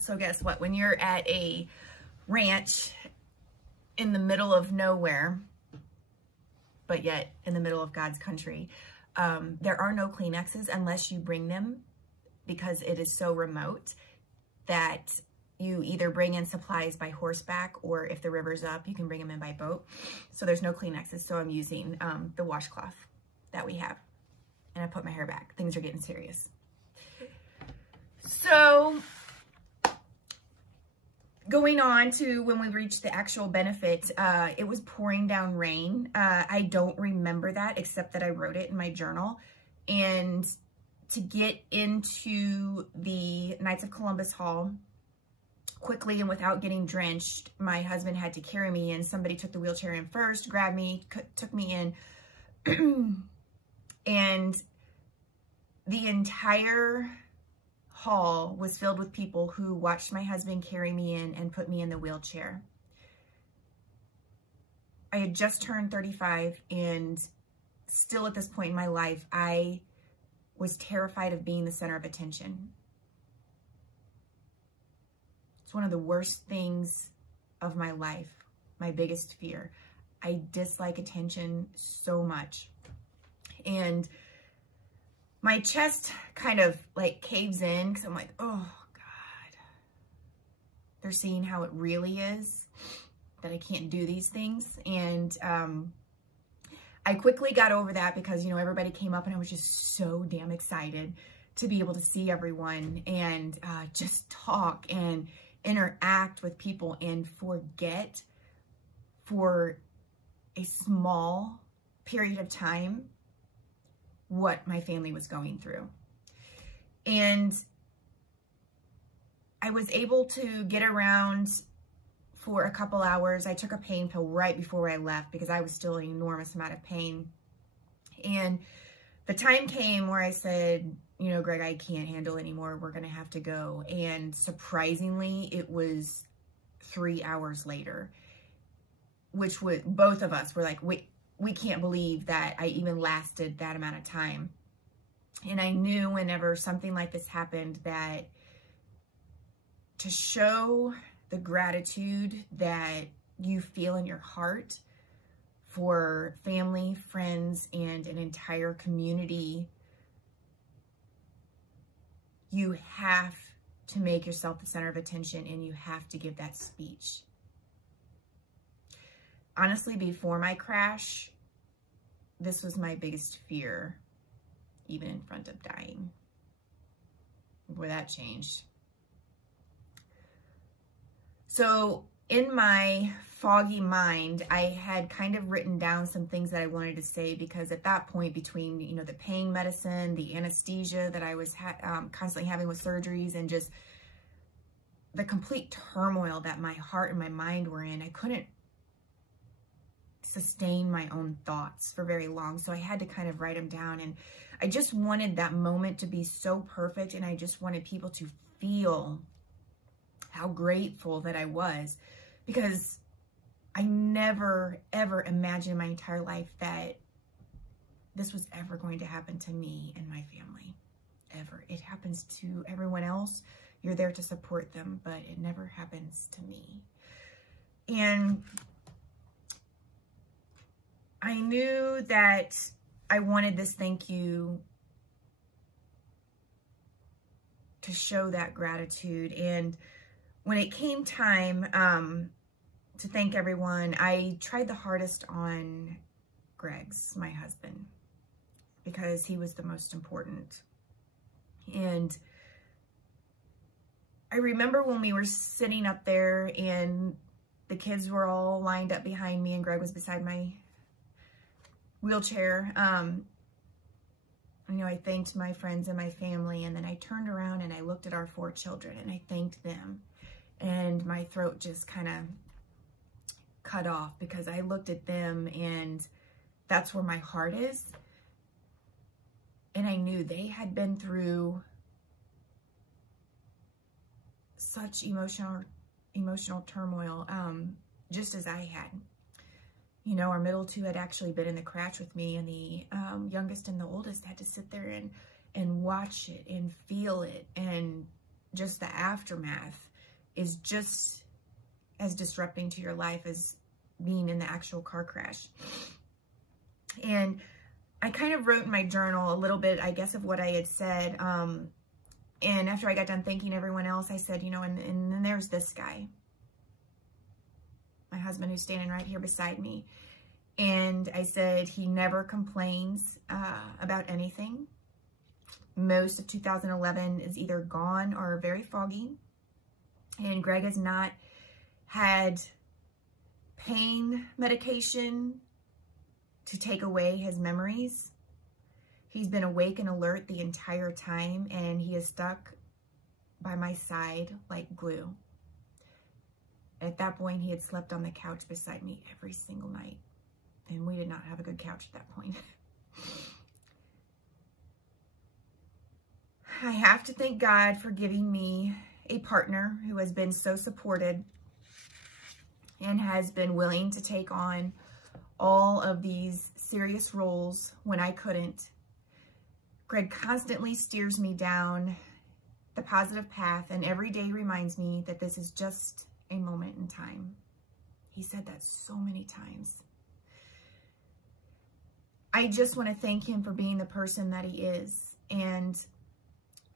So guess what? When you're at a ranch in the middle of nowhere, but yet in the middle of God's country, there are no Kleenexes unless you bring them, because it is so remote that you either bring in supplies by horseback, or if the river's up, you can bring them in by boat. So there's no Kleenexes. So I'm using the washcloth that we have. And I put my hair back. Things are getting serious. So going on to when we reached the actual benefit, it was pouring down rain. I don't remember that, except that I wrote it in my journal. And to get into the Knights of Columbus Hall quickly and without getting drenched, my husband had to carry me in. Somebody took the wheelchair in first, grabbed me, took me in. And the entire hall was filled with people who watched my husband carry me in and put me in the wheelchair. I had just turned 35, and still at this point in my life, I was terrified of being the center of attention. It's one of the worst things of my life, my biggest fear. I dislike attention so much. And my chest kind of like caves in, because I'm like, oh God, they're seeing how it really is, that I can't do these things. And I quickly got over that, because, you know, everybody came up and I was just so damn excited to be able to see everyone and just talk and interact with people and forget for a small period of time what my family was going through. And I was able to get around for a couple hours. I took a pain pill right before I left, because I was still in an enormous amount of pain. And the time came where I said, you know, Greg, I can't handle anymore. We're going to have to go. And surprisingly, it was 3 hours later, which was, both of us were like, wait, we can't believe that I even lasted that amount of time. And I knew whenever something like this happened that to show the gratitude that you feel in your heart for family, friends, and an entire community, you have to make yourself the center of attention, and you have to give that speech. Honestly, before my crash, this was my biggest fear, even in front of dying. Boy, that changed. So in my foggy mind, I had kind of written down some things that I wanted to say, because at that point, between, you know, the pain medicine, the anesthesia that I was constantly having with surgeries, and just the complete turmoil that my heart and my mind were in, I couldn't sustain my own thoughts for very long. So I had to kind of write them down, and I just wanted that moment to be so perfect, and I just wanted people to feel how grateful that I was, because I never, ever imagined in my entire life that this was ever going to happen to me and my family, ever. It happens to everyone else. You're there to support them, but it never happens to me. And I knew that I wanted this thank you to show that gratitude. And when it came time to thank everyone, I tried the hardest on Greg's, my husband, because he was the most important. And I remember when we were sitting up there and the kids were all lined up behind me and Greg was beside my wheelchair. You know, I thanked my friends and my family, and then I turned around and I looked at our 4 children and I thanked them. And my throat just kind of cut off, because I looked at them and that's where my heart is. And I knew they had been through such emotional turmoil, just as I had. You know, our middle 2 had actually been in the crash with me, and the youngest and the oldest had to sit there and watch it and feel it, and just the aftermath. is just as disrupting to your life as being in the actual car crash. And I kind of wrote in my journal a little bit, I guess, of what I had said. And after I got done thanking everyone else, I said, you know, and then there's this guy, my husband, who's standing right here beside me. And I said, he never complains about anything. Most of 2011 is either gone or very foggy. And Greg has not had pain medication to take away his memories. He's been awake and alert the entire time, and he is stuck by my side like glue. At that point, he had slept on the couch beside me every single night, and we did not have a good couch at that point. I have to thank God for giving me a partner who has been so supported and has been willing to take on all of these serious roles when I couldn't. Greg constantly steers me down the positive path and every day reminds me that this is just a moment in time. He said that so many times. I just want to thank him for being the person that he is. And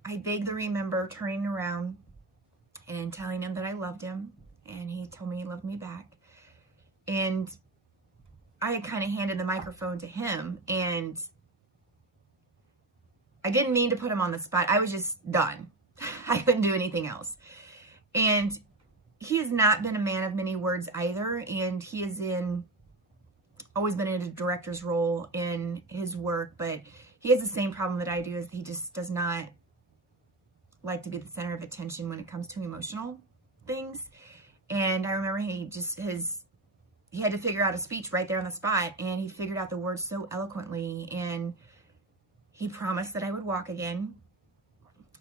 I vaguely remember turning around and telling him that I loved him. And he told me he loved me back. And I had kind of handed the microphone to him. And I didn't mean to put him on the spot. I was just done. I couldn't do anything else. And he has not been a man of many words either. And he is always been in a director's role in his work. But he has the same problem that I do, is he just does not like to be the center of attention when it comes to emotional things. And I remember he had to figure out a speech right there on the spot, and he figured out the words so eloquently, and he promised that I would walk again,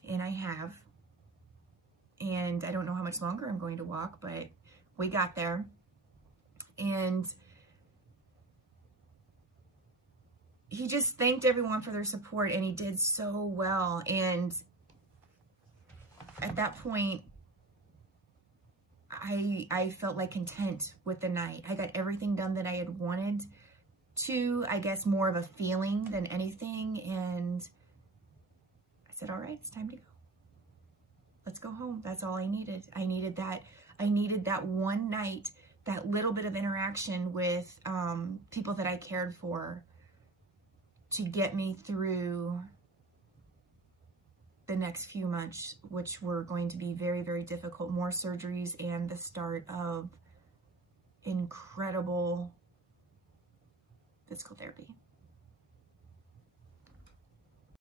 and I have. And I don't know how much longer I'm going to walk, but we got there. And he just thanked everyone for their support, and he did so well. And at that point, I felt like content with the night. I got everything done that I had wanted to, I guess more of a feeling than anything. And I said, all right, it's time to go. Let's go home. That's all I needed. I needed that one night, that little bit of interaction with people that I cared for to get me through the next few months, which were going to be very, very difficult. More surgeries and the start of incredible physical therapy.